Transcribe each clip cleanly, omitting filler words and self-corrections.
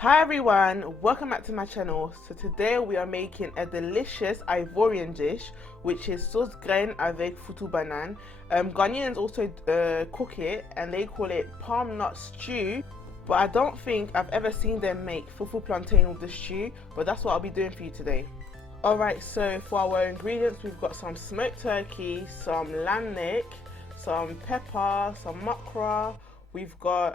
Hi everyone, welcome back to my channel. So today we are making a delicious Ivorian dish, which is sauce graine avec Foutou Banane. Ghanaians also cook it and they call it palm nut stew, but I don't think I've ever seen them make FuFu plantain with the stew, but that's what I'll be doing for you today. Alright, so for our ingredients we've got some smoked turkey, some lamb neck, some pepper, some makra. We've got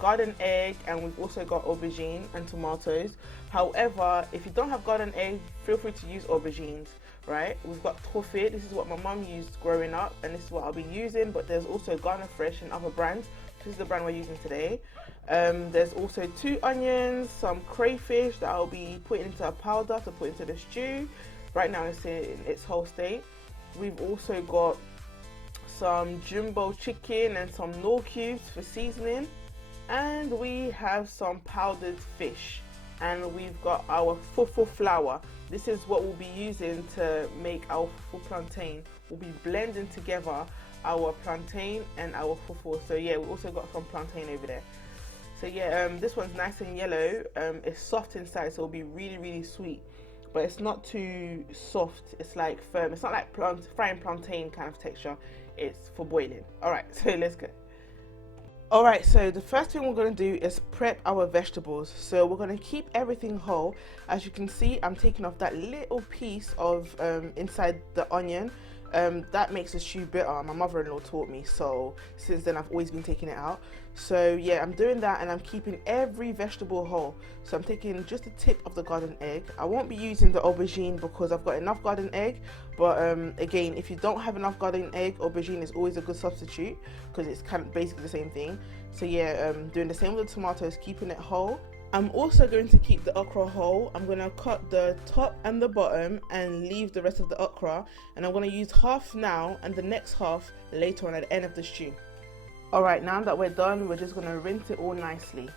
garden egg, and we've also got aubergine and tomatoes. However, if you don't have garden egg, feel free to use aubergines, right? We've got toffee. This is what my mum used growing up, and this is what I'll be using, but there's also Ghana Fresh and other brands. This is the brand we're using today. There's also 2 onions, some crayfish that I'll be putting into a powder to put into the stew. Right now it's in its whole state. We've also got some jumbo chicken and some Knorr cubes for seasoning, and we have some powdered fish, and we've got our FuFu flour. This is what we'll be using to make our FuFu plantain. We'll be blending together our plantain and our FuFu. So yeah, we also got some plantain over there. So yeah, this one's nice and yellow. It's soft inside, so it'll be really sweet, but it's not too soft. It's like firm. It's not like frying plantain kind of texture. It's for boiling. Alright, so let's go. Alright, so the first thing we're going to do is prep our vegetables. So we're going to keep everything whole. As you can see, I'm taking off that little piece of inside the onion. That makes the stew bitter. My mother-in-law taught me, so since then I've always been taking it out. So yeah, I'm doing that, and I'm keeping every vegetable whole. So I'm taking just the tip of the garden egg. I won't be using the aubergine because I've got enough garden egg, but again, if you don't have enough garden egg, aubergine is always a good substitute because it's kind of basically the same thing. So yeah, doing the same with the tomatoes, keeping it whole. I'm also going to keep the okra whole. I'm going to cut the top and the bottom and leave the rest of the okra, and I'm going to use half now and the next half later on at the end of the stew. Alright, now that we're done, we're just going to rinse it all nicely.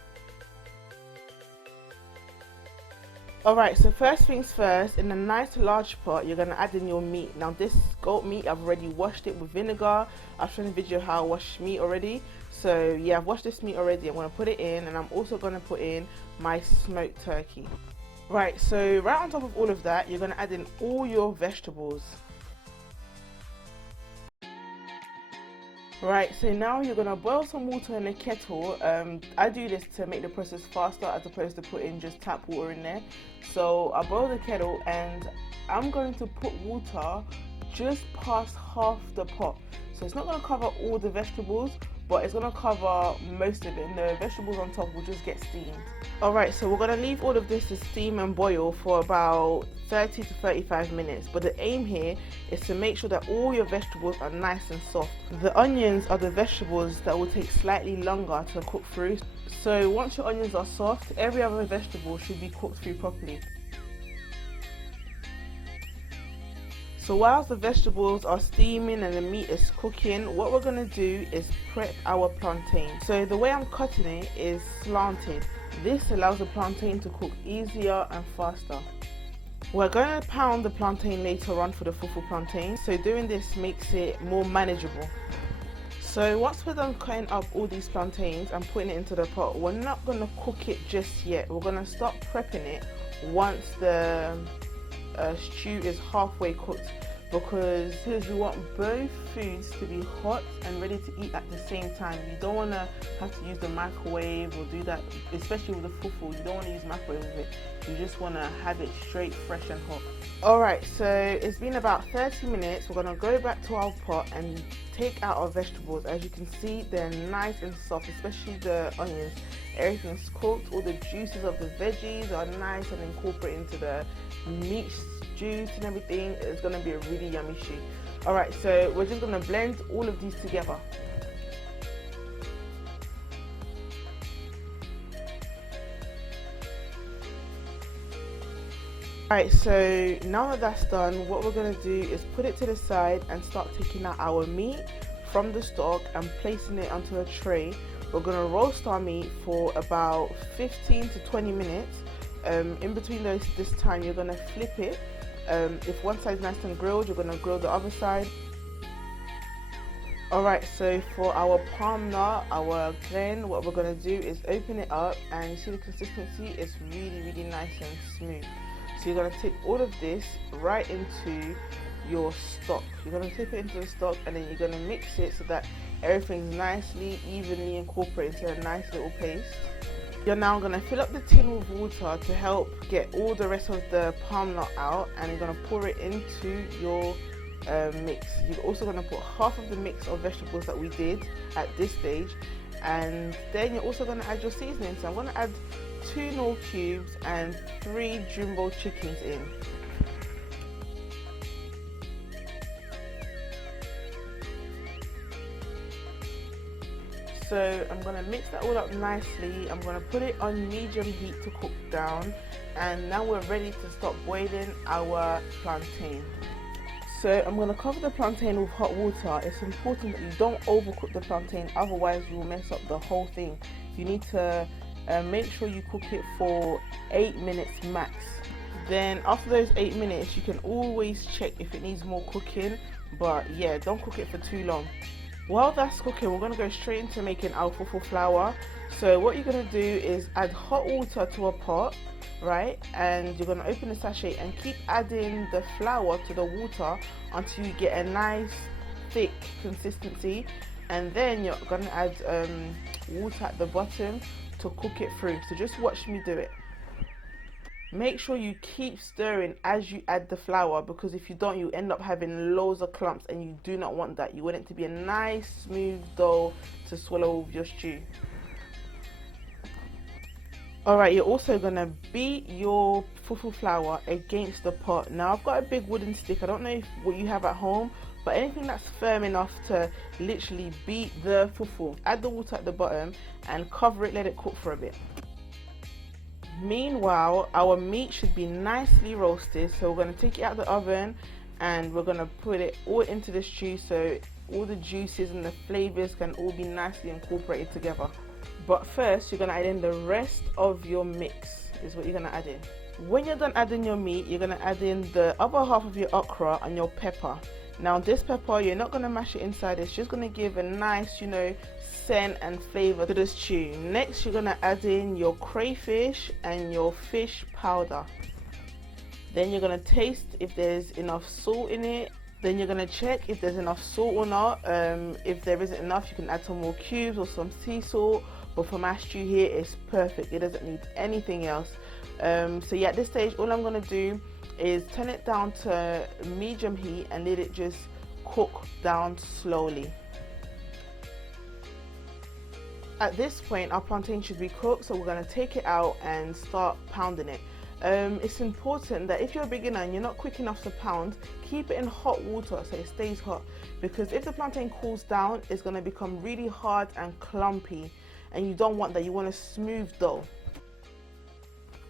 Alright, so first things first, in a nice large pot, you're going to add in your meat. Now this goat meat, I've already washed it with vinegar. I've shown a video how I wash meat already. So yeah, I've washed this meat already. I'm going to put it in, and I'm also going to put in my smoked turkey. Right, so right on top of all of that, you're going to add in all your vegetables. Right, so now you're going to boil some water in a kettle. I do this to make the process faster as opposed to putting just tap water in there. So I boil the kettle, and I'm going to put water just past half the pot. So it's not going to cover all the vegetables, but it's going to cover most of it, and the vegetables on top will just get steamed. Alright, so we're going to leave all of this to steam and boil for about 30 to 35 minutes, but the aim here is to make sure that all your vegetables are nice and soft. The onions are the vegetables that will take slightly longer to cook through, so once your onions are soft, every other vegetable should be cooked through properly. So whilst the vegetables are steaming and the meat is cooking, what we're going to do is prep our plantain. So the way I'm cutting it is slanted. This allows the plantain to cook easier and faster. We're going to pound the plantain later on for the FuFu plantain, so doing this makes it more manageable. So once we're done cutting up all these plantains and putting it into the pot, we're not going to cook it just yet. We're going to start prepping it once the stew is halfway cooked, because you want both foods to be hot and ready to eat at the same time. You don't want to have to use the microwave or do that, especially with the FuFu. You don't want to use microwave with it. You just want to have it straight, fresh and hot. Alright, so it's been about 30 minutes. We're going to go back to our pot and take out our vegetables. As you can see, they're nice and soft, especially the onions. Everything's cooked, all the juices of the veggies are nice and incorporated into the meat juice and everything. It's going to be a really yummy stew. Alright, so we're just going to blend all of these together. Alright, so now that that's done, what we're going to do is put it to the side and start taking out our meat from the stock and placing it onto a tray. We're going to roast our meat for about 15 to 20 minutes. In between this time, you're going to flip it. If one side's nice and grilled, you're going to grill the other side. Alright, so for our palm nut, our grain, what we're going to do is open it up, and you see the consistency is really nice and smooth. So you're going to tip all of this right into your stock. You're going to tip it into the stock, and then you're going to mix it so that everything's nicely, evenly incorporated into a nice little paste. You're now going to fill up the tin with water to help get all the rest of the palm nut out, and you're going to pour it into your mix. You're also going to put half of the mix of vegetables that we did at this stage, and then you're also going to add your seasoning. So I'm going to add 2 Knorr cubes and 3 jumbo chickens in. So I'm going to mix that all up nicely. I'm going to put it on medium heat to cook down, and now we're ready to start boiling our plantain. So I'm going to cover the plantain with hot water. It's important that you don't overcook the plantain, otherwise you will mess up the whole thing. You need to make sure you cook it for 8 minutes max. Then after those 8 minutes, you can always check if it needs more cooking, but yeah, don't cook it for too long. While that's cooking, we're going to go straight into making our FuFu flour. So what you're going to do is add hot water to a pot, right, and you're going to open the sachet and keep adding the flour to the water until you get a nice thick consistency, and then you're going to add water at the bottom to cook it through. So just watch me do it. Make sure you keep stirring as you add the flour, because if you don't, you end up having loads of clumps, and you do not want that. You want it to be a nice smooth dough to swallow with your stew. Alright, you're also going to beat your FuFu flour against the pot. Now I've got a big wooden stick. I don't know what you have at home, but anything that's firm enough to literally beat the FuFu. Add the water at the bottom and cover it, let it cook for a bit. Meanwhile, our meat should be nicely roasted, so we're going to take it out of the oven and we're going to put it all into the stew so all the juices and the flavors can all be nicely incorporated together. But first, you're going to add in the rest of your mix, is what you're going to add in. When you're done adding your meat, you're going to add in the other half of your okra and your pepper. Now this pepper, you're not going to mash it inside, it's just going to give a nice, scent and flavor to the stew. Next, you're going to add in your crayfish and your fish powder. Then you're going to taste if there's enough salt in it. Then you're going to check if there's enough salt or not. If there isn't enough, you can add some more cubes or some sea salt. But for my stew here, it's perfect. It doesn't need anything else. So yeah, at this stage, all I'm going to do is turn it down to medium heat and let it just cook down slowly. At this point, our plantain should be cooked, so we're going to take it out and start pounding it. It's important that if you're a beginner and you're not quick enough to pound, keep it in hot water so it stays hot, because if the plantain cools down, it's going to become really hard and clumpy, and you don't want that. You want a smooth dough.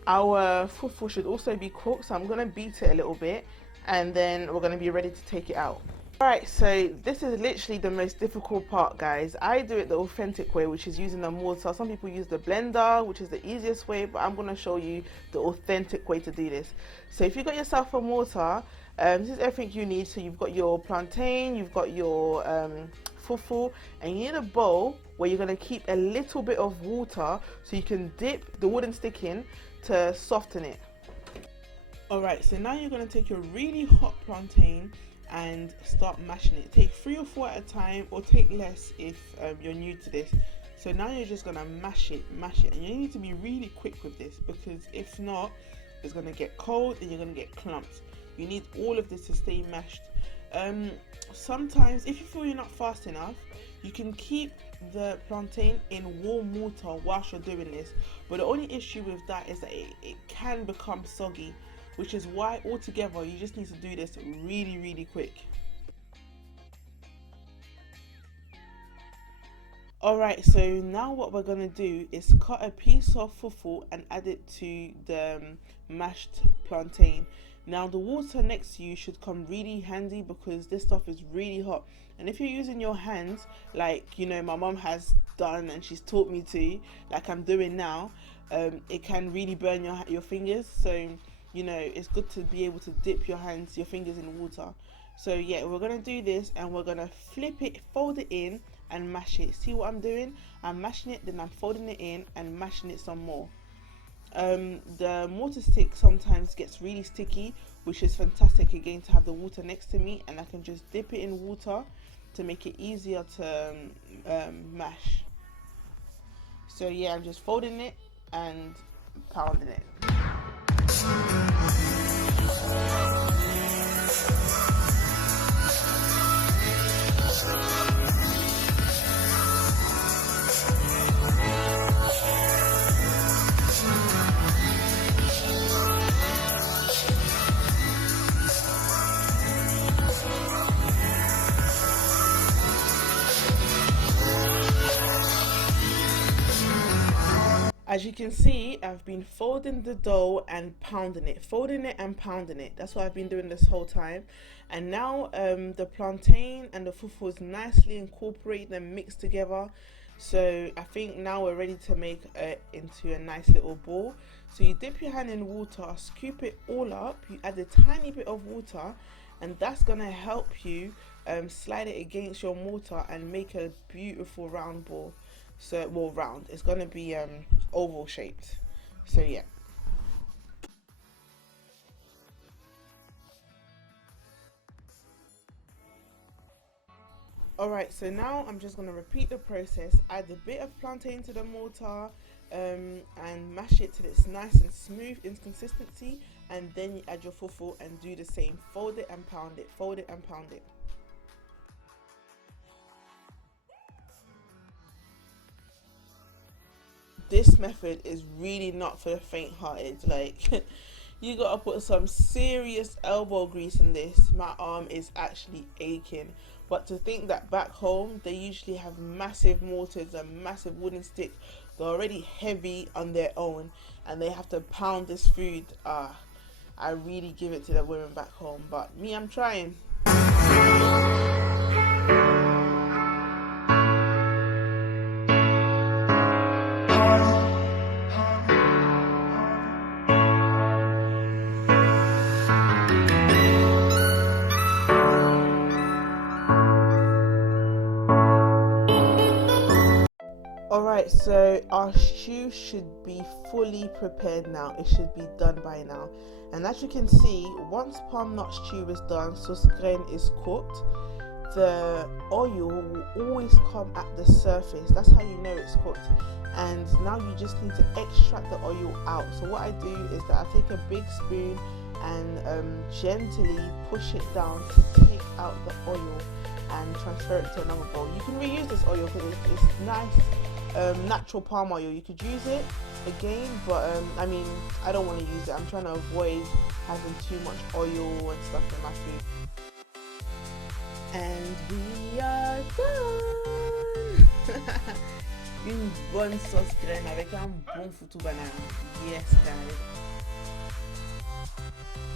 Our FuFu should also be cooked, so I'm going to beat it a little bit and then we're going to be ready to take it out. Alright, so this is literally the most difficult part, guys. I do it the authentic way, which is using the mortar. Some people use the blender, which is the easiest way, but I'm going to show you the authentic way to do this. So if you got yourself a mortar, this is everything you need. So you've got your plantain, you've got your FuFu, and you need a bowl where you're going to keep a little bit of water so you can dip the wooden stick in to soften it. Alright, so now you're going to take your really hot plantain and start mashing it. Take 3 or 4 at a time, or take less if you're new to this. So now you're just going to mash it, and you need to be really quick with this, because if not, it's going to get cold and you're going to get clumped. You need all of this to stay mashed. Sometimes if you feel you're not fast enough, you can keep the plantain in warm water whilst you're doing this, but the only issue with that is that it can become soggy, which is why altogether you just need to do this really quick. Alright, so now what we're going to do is cut a piece of FuFu and add it to the mashed plantain. Now the water next to you should come really handy, because this stuff is really hot, and if you're using your hands like my mom has done and she's taught me to, like I'm doing now, it can really burn your fingers. So it's good to be able to dip your fingers in water. So yeah, we're gonna do this and we're gonna flip it, fold it in and mash it. See what I'm doing? I'm mashing it, then I'm folding it in and mashing it some more. The mortar stick sometimes gets really sticky, which is fantastic again to have the water next to me, and I can just dip it in water to make it easier to mash. So yeah, I'm just folding it and pounding it. As you can see, I've been folding the dough and pounding it, folding it and pounding it. That's what I've been doing this whole time. And now the plantain and the fufu is nicely incorporated and mixed together. So I think now we're ready to make it into a nice little ball. So you dip your hand in water, scoop it all up, you add a tiny bit of water, and that's gonna help you slide it against your mortar and make a beautiful round ball. So well, round, it's gonna be oval shaped. So yeah. Alright, so now I'm just gonna repeat the process. Add a bit of plantain to the mortar and mash it till it's nice and smooth in consistency, and then you add your fufu and do the same. Fold it and pound it, fold it and pound it. This method is really not for the faint-hearted. Like, you gotta put some serious elbow grease in this. My arm is actually aching. But to think that back home they usually have massive mortars and massive wooden sticks, they're already heavy on their own and they have to pound this food. I really give it to the women back home, but me, I'm trying. Alright, so our stew should be fully prepared now. It should be done by now. And as you can see, once palm nut stew is done, sauce graine is cooked, the oil will always come at the surface. That's how you know it's cooked. And now you just need to extract the oil out. So what I do is that I take a big spoon and gently push it down to take out the oil and transfer it to another bowl. You can reuse this oil because it's nice natural palm oil. You could use it again, but I mean, I don't want to use it. I'm trying to avoid having too much oil and stuff in my food. And we are done. Une bonne sauce graine avec un bon foutou banane. Yes, guys.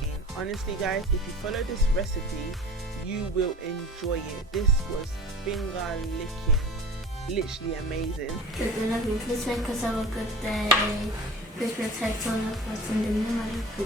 And honestly, guys, if you follow this recipe, you will enjoy it. This was finger licking. Literally amazing. Please make us have a good day. Please protect all of us in the name of the